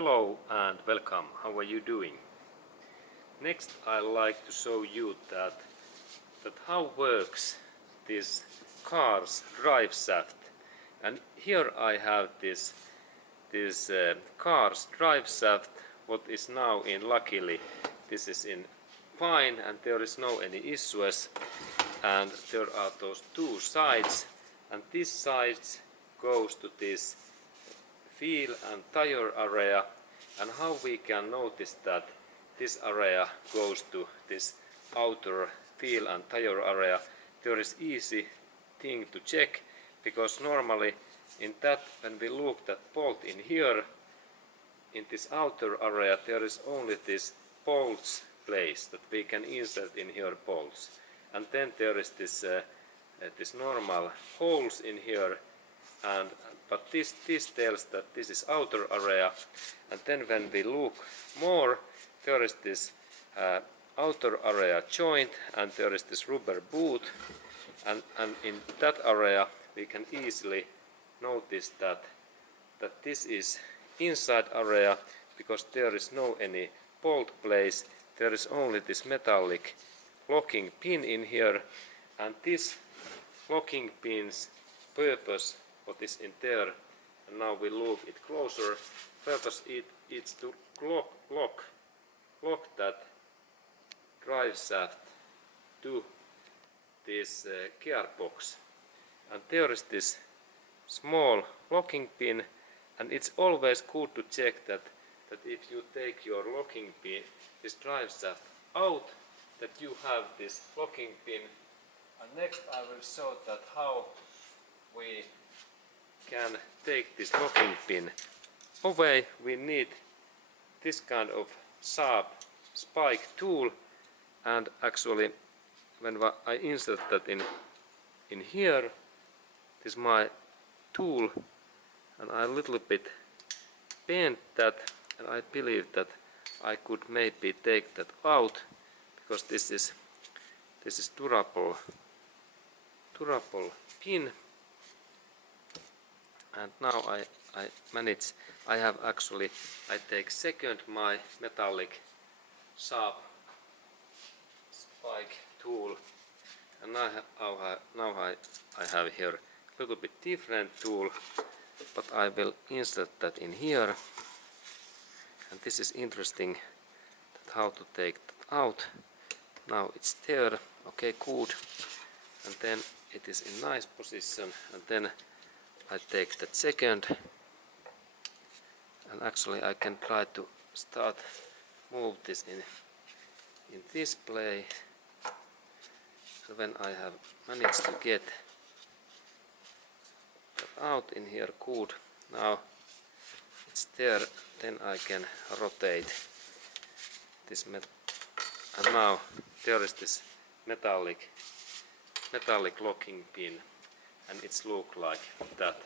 Hello and welcome. How are you doing? Next I like to show you that how works this car's drive shaft. And here I have this car's drive shaft. What is now in, luckily this is in fine and there is no any issues, and there are those two sides, and this side goes to this wheel and tire area. And how we can notice that this area goes to this outer wheel and tire area? There is easy thing to check, because normally in that, when we look that bolt in here, in this outer area, there is only this bolts place that we can insert in here bolts, and then there is this normal holes in here, and but this tells that this is outer area. And then when we look more, there is this outer area joint, and there is this rubber boot, and in that area we can easily notice that this is inside area, because there is no any bolt place. There is only this metallic locking pin in here, and this locking pin's purpose, what is in there, and now we look it closer, purpose it's to lock that drive shaft to this gearbox. And there is this small locking pin, and it's always good to check that if you take your locking pin, this drive shaft out, that you have this locking pin. And next I will show that how we can take this locking pin away. We need this kind of sharp spike tool, and actually when I insert that in here, this is my tool, and I a little bit bent that, and I believe that I could maybe take that out, because this is durable pin. And now I manage, I take second my metallic sharp spike tool, and now I have here a little bit different tool, but I will insert that in here. And this is interesting, that how to take that out. Now it's there, okay, good, and then it is in nice position, and then I take that second, and actually I can try to start move this in this place. So when I have managed to get that out in here, good, now it's there, then I can rotate this and now there is this metallic locking pin, and it's look like that.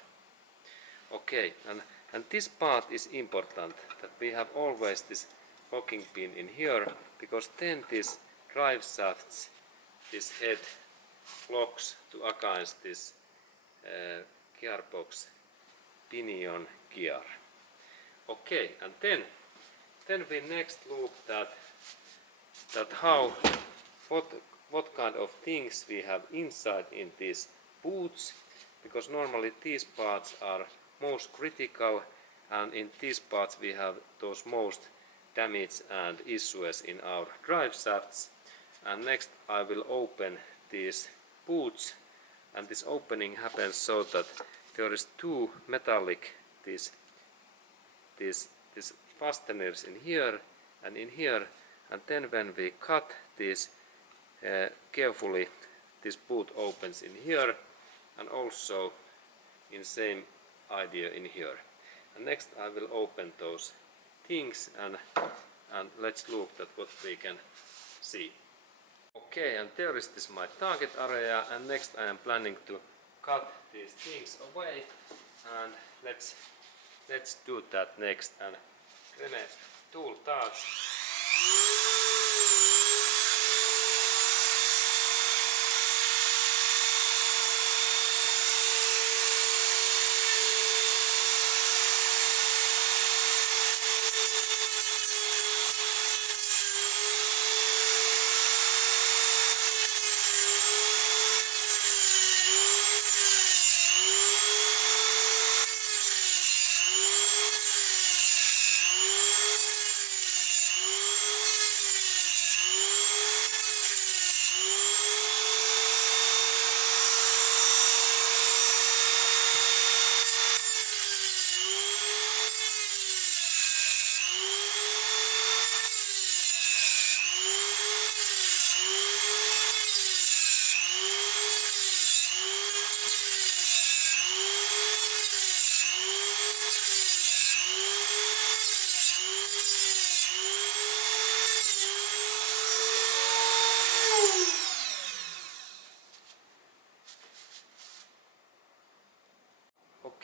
Okay, and this part is important, that we have always this locking pin in here, because then this drive shafts, this head locks to against this gearbox pinion gear. Okay, and then we next look that how what kind of things we have inside in these boots, because normally these parts are most critical, and in these parts we have those most damage and issues in our drive shafts. And next I will open these boots, and this opening happens so that there is two metallic these fasteners in here and in here, and then when we cut this carefully, this boot opens in here, and also in same idea in here. And next I will open those things, and let's look at what we can see. Okay, and there is this my target area, and next I am planning to cut these things away, and let's do that next. And then a tool touch.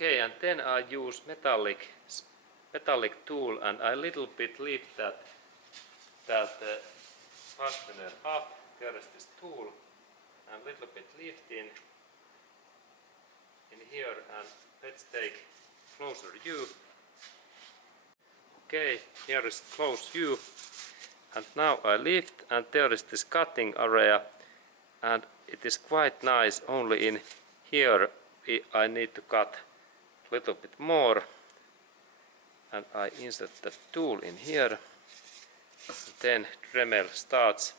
Okay, and then I use metallic tool, and I little bit lift that fastener up. There is this tool, and little bit lifting in here, and let's take closer view. Okay, here is close view, and now I lift, and there is this cutting area, and it is quite nice. Only in here I need to cut a little bit more, and I insert the tool in here, and then Dremel starts.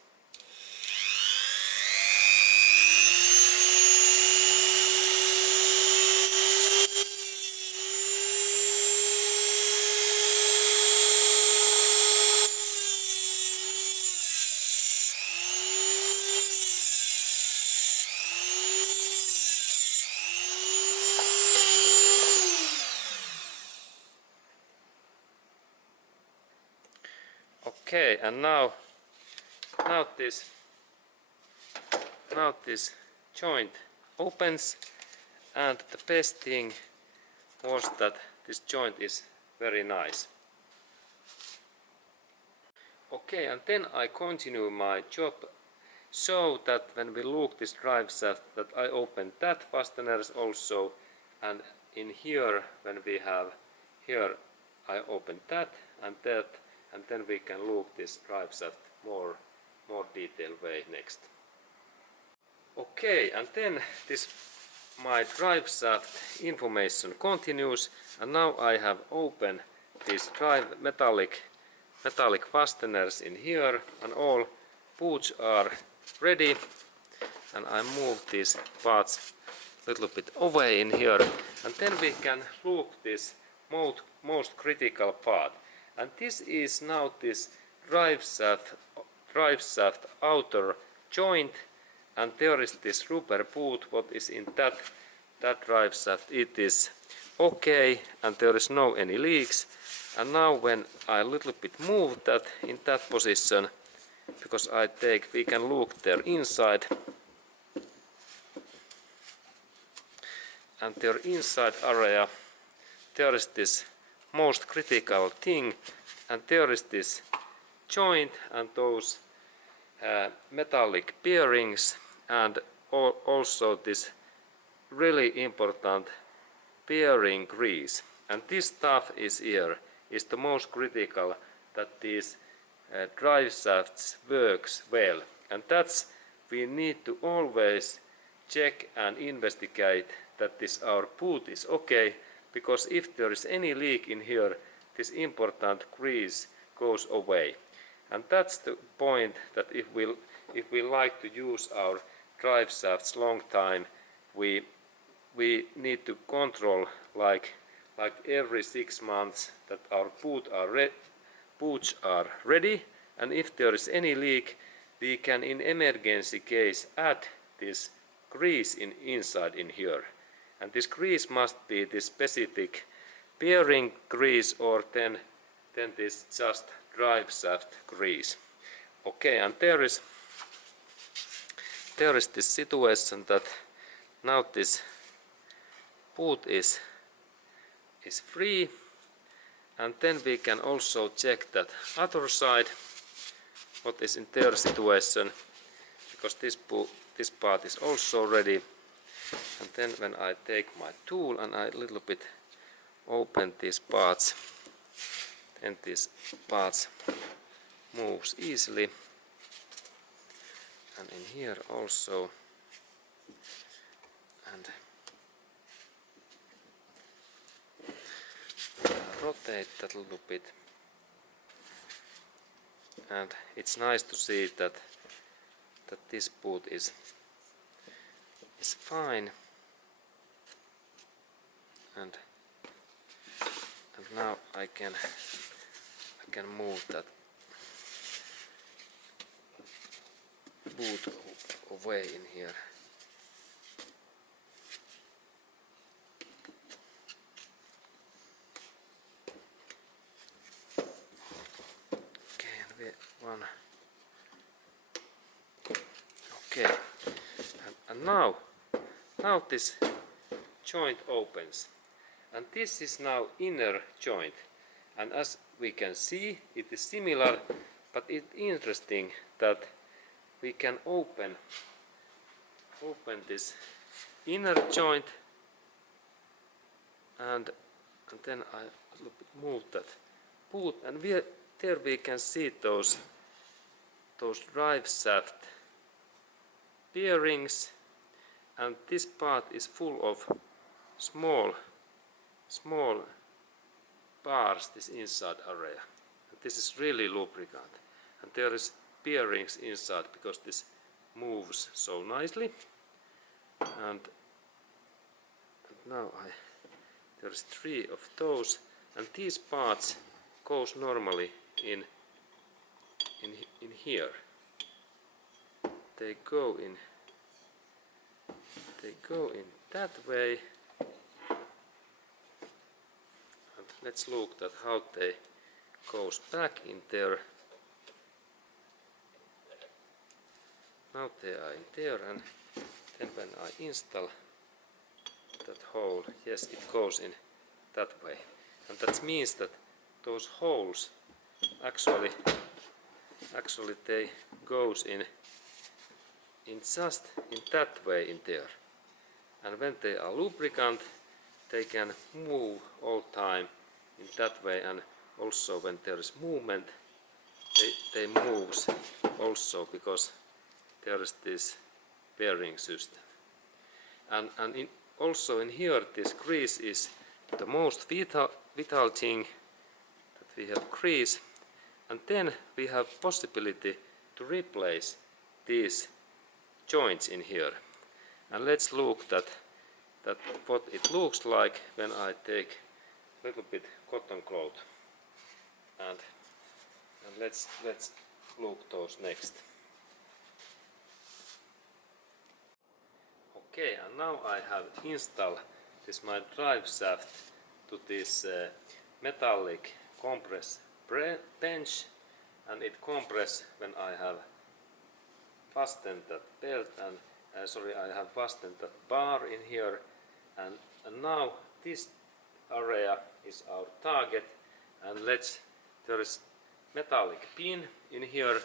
Okay, and now this joint opens, and the best thing was that this joint is very nice. Okay, and then I continue my job so that when we look this drive shaft, that I open that fasteners also, and in here when we have here I open that, and then we can look this drive shaft more detailed way next. Okay, and then this my drive shaft information continues, and now I have opened these metallic fasteners in here, and all boots are ready, and I move these parts a little bit away in here, and then we can look this most critical part, and this is now this drive shaft outer joint, and there is this rubber boot what is in that drive shaft. It is okay, and there is no any leaks. And now when I little bit move that in that position, because we can look there inside, and there inside area there is this most critical thing, and there is this joint and those metallic bearings, and also this really important bearing grease, and this stuff is here is the most critical that these drive shafts works well, and that's we need to always check and investigate that this our boot is okay, because if there is any leak in here, this important grease goes away, and that's the point that if we like to use our drive shafts long time, we need to control like every 6 months that our boots are ready, and if there is any leak, we can in emergency case add this grease inside in here, and this grease must be this specific bearing grease, or then this just drive shaft grease. Okay, and there is this situation that now this boot is free, and then we can also check that other side what is in their situation, because this part is also ready. And then when I take my tool and I little bit open these parts, then these parts moves easily, and in here also, and rotate that a little bit, and it's nice to see that this boot is fine, and now I can move that boot away in here. Okay, and now this joint opens, and this is now inner joint, and as we can see it is similar, but it's interesting that we can open this inner joint, and then I a little bit move that boot, and there we can see those drive shaft bearings, and this part is full of small bars, this inside area. And this is really lubricant, and there is bearings inside because this moves so nicely. And now there's 3 of those, and these parts goes normally in here. They go in that way. And let's look at how they goes back in there. Now they are in there, and then when I install that hole, yes, it goes in that way, and that means that those holes actually they goes in just in that way in there, and when they are lubricant they can move all time in that way, and also when there is movement they moves also because there is this bearing system. And also in here this grease is the most vital thing, that we have grease, and then we have possibility to replace these joints in here. And let's look that what it looks like when I take a little bit cotton cloth, and let's look those next. Okay, and now I have installed this my drive shaft to this metallic compress bench, and it compress when I have fastened that belt, and I have fastened that bar in here, and now this area is our target, and there is metallic pin in here.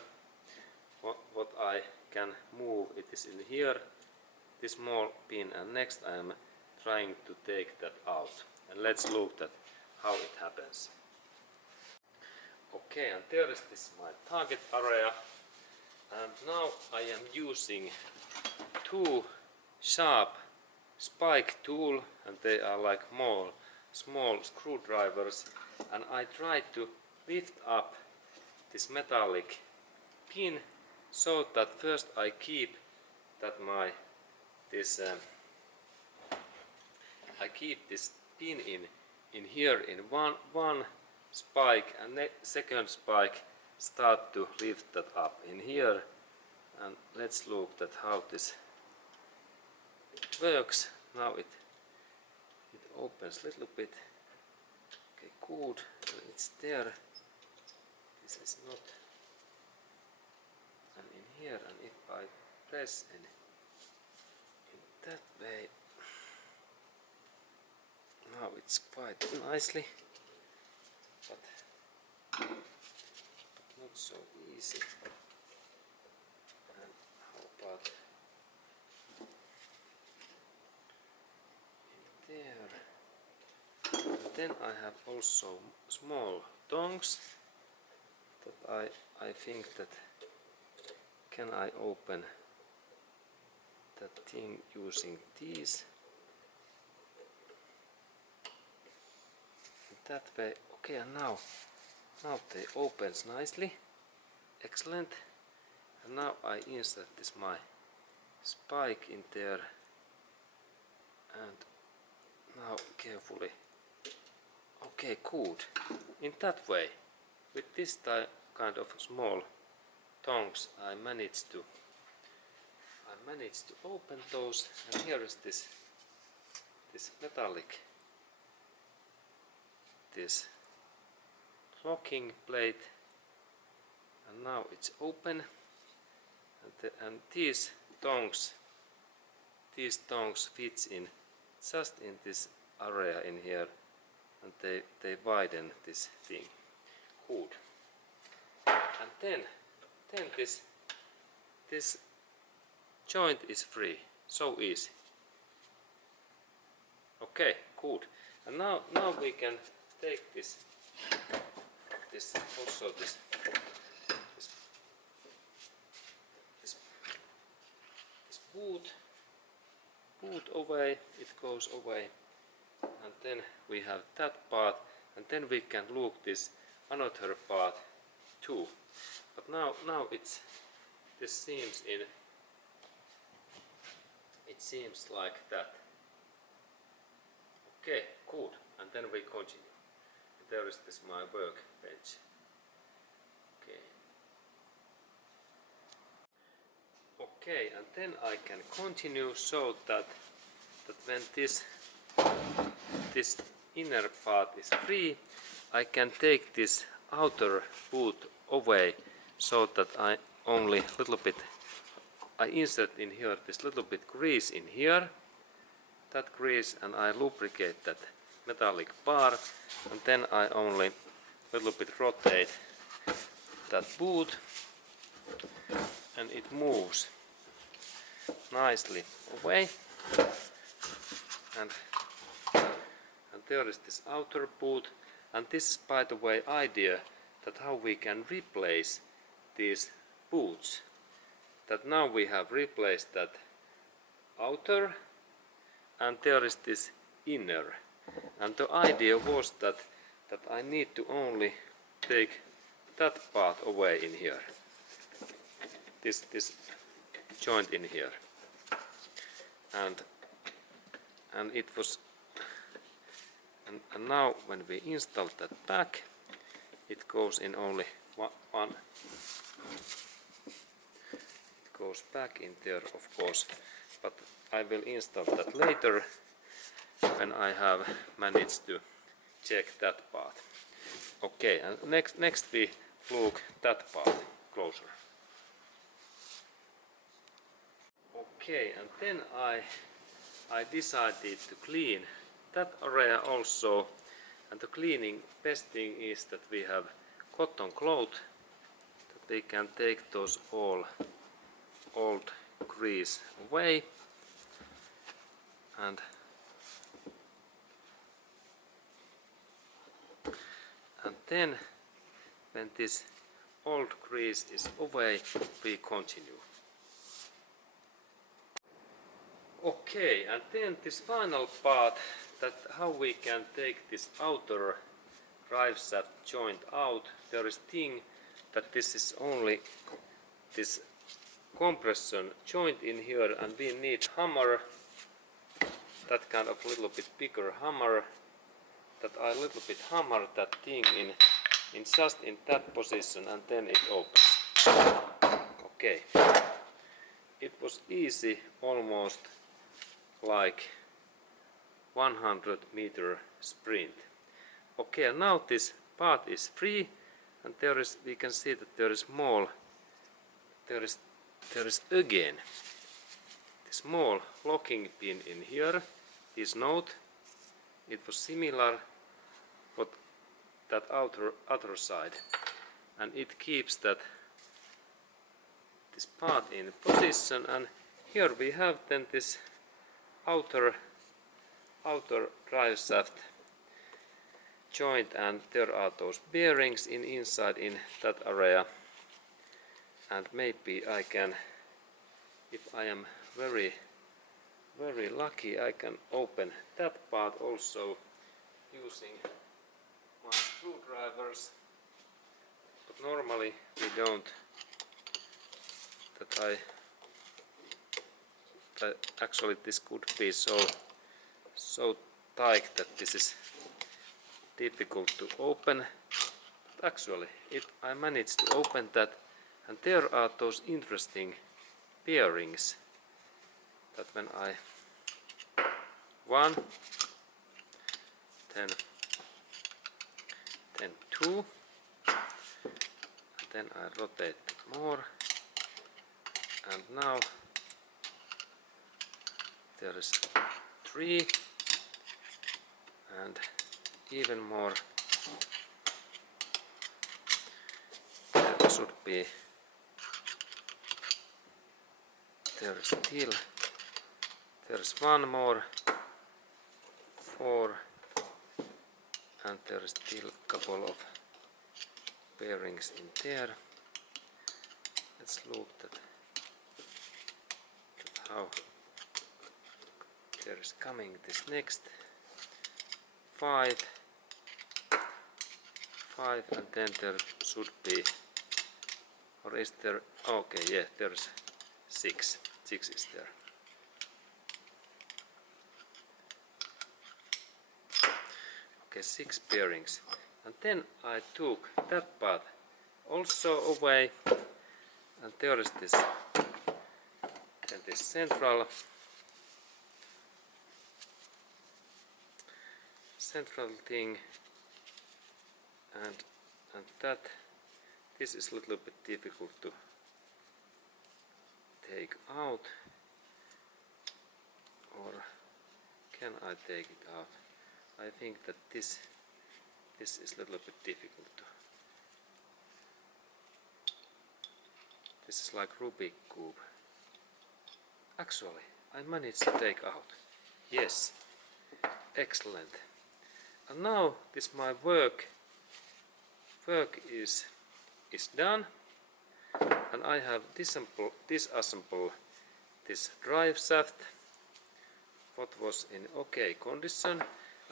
What I can move, it is in here, this small pin, and next I am trying to take that out, and let's look at how it happens. Okay, and there is this my target area, and now I am using 2 sharp spike tool, and they are like small screwdrivers, and I try to lift up this metallic pin so that first I keep that I keep this pin in here in one spike, and second spike start to lift that up in here, and let's look at how this works. Now it opens a little bit. Okay, good, and it's there. This is not, and in here, and if I press in that way, now it's quite nicely, but not so easy. And how about in there? And then I have also small tongs that I think that can I open that thing using these that way. Okay, and now they opens nicely, excellent. And now I insert this my spike in there, and now carefully. Okay, good. In that way, with this kind of small tongs, I managed to open those, and here is this metallic, this locking plate, and now it's open, and these tongs fits in just in this area in here, and they widen this thing, hood. And then this joint is free, so easy. Okay, good. And now we can take this boot away, it goes away, and then we have that part, and then we can look this another part too. But now this seems it seems like that. Okay, good. And then we continue. There is this my workbench. Okay. Okay, and then I can continue so that when this inner part is free, I can take this outer boot away so that I only little bit I insert in here this little bit grease in here, that grease, and I lubricate that metallic bar, and then I only little bit rotate that boot, and it moves nicely away, and there is this outer boot, and this is, by the way, idea that how we can replace these boots. That now we have replaced that outer, and there is this inner, and the idea was that I need to only take that part away in here, this joint in here, and it was, and now when we install that back, it goes in only one. It goes back in there, of course, but I will install that later when I have managed to check that part. Okay, and next we look that part closer. Okay, and then I decided to clean that area also, and the cleaning best thing is that we have cotton cloth, that we can take those all old grease away, and then when this old grease is away, we continue. Okay, and then this final part, that how we can take this outer drive shaft joint out. There is thing that this is only this compression joint in here, and we need hammer, that kind of little bit bigger hammer, that I little bit hammer that thing in just in that position, and then it opens. Okay, it was easy, almost like 100-meter sprint. Okay, now this part is free, and there is, we can see that there is small, there is again the small locking pin in here. This note, it was similar what that other side, and it keeps that this part in position. And here we have then this outer drive shaft joint, and there are those bearings inside in that area, and maybe I can, if I am very lucky, I can open that part also using my screwdrivers, but normally we don't, that actually this could be so tight that this is difficult to open, but actually I managed to open that, and there are those interesting bearings that when I one, then two, and then I rotate more, and now there is 3, and even more. There should be, there's one more, 4, and there's still a couple of bearings in there. Let's look at how there is coming this next. 5, and then there should be, or is there, okay, yeah, there's 6 is there. Okay, 6 bearings, and then I took that part also away, and there is this, and this central thing, and that, this is a little bit difficult to take out, or can I take it out? I think that this is a little bit difficult to, this is like Rubik cube. Actually, I managed to take out. Yes, excellent. And now this my work is done, and I have disassemble this drive shaft, what was in okay condition,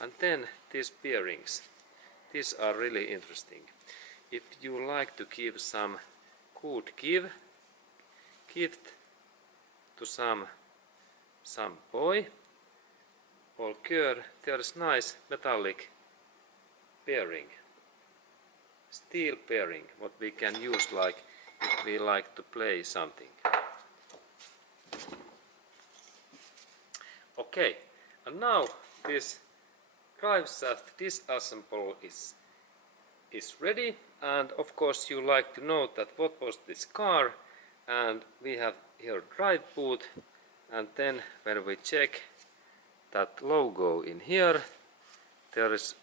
and then these bearings. These are really interesting. If you like to give some good gift to some boy or girl, there is nice metallic bearing, steel bearing, what we can use like if we like to play something. Okay, and now this drive shaft disassemble is ready, and of course you like to know that what was this car, and we have here drive boot, and then when we check that logo in here, there is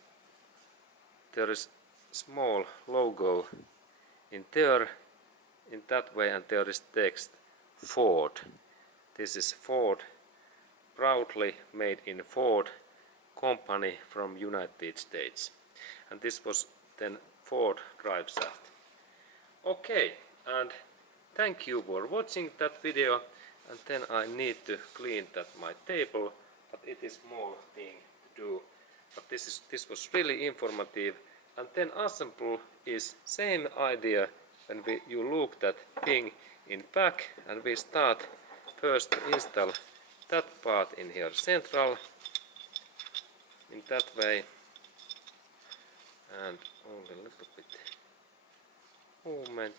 small logo in there in that way, and there is text Ford. This is Ford, proudly made in Ford company from United States, and this was then Ford drive shaft. Okay, and thank you for watching that video, and then I need to clean that my table, but it is more thing to do, but this was really informative. And then assemble is same idea when you look that thing in back, and we start first to install that part in here central in that way, and only a little bit movement.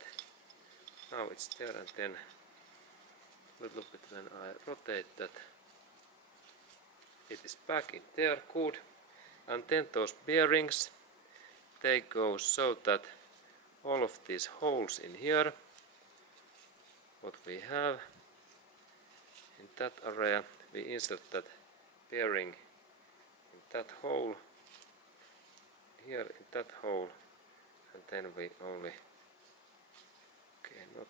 Now it's there, and then a little bit when I rotate that, it is back in there, good. And then those bearings, they go so that all of these holes in here, what we have in that area, we insert that bearing in that hole, here in that hole, and then we only, okay, not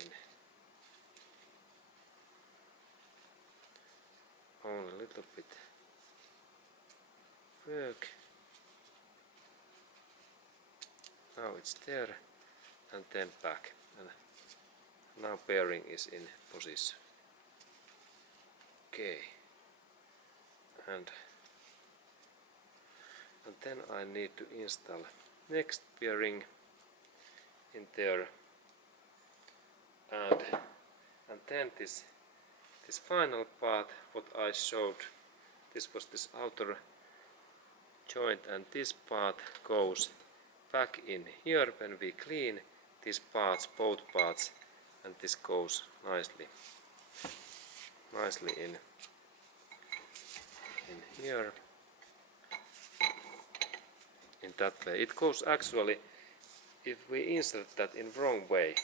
in, only a little bit work. Now it's there, and then back, and now bearing is in position. Okay, and then I need to install next bearing in there, and then this final part what I showed, this was this outer joint, and this part goes back in here when we clean these parts, both parts, and this goes nicely in here in that way. It goes actually, if we insert that in wrong way,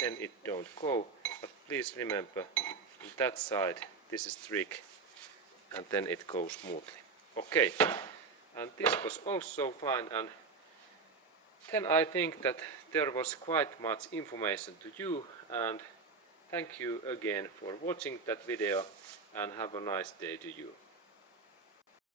then it don't go, but please remember on that side this is trick, and then it goes smoothly. Okay, and this was also fine, and then I think that there was quite much information to you, and thank you again for watching that video, and have a nice day to you.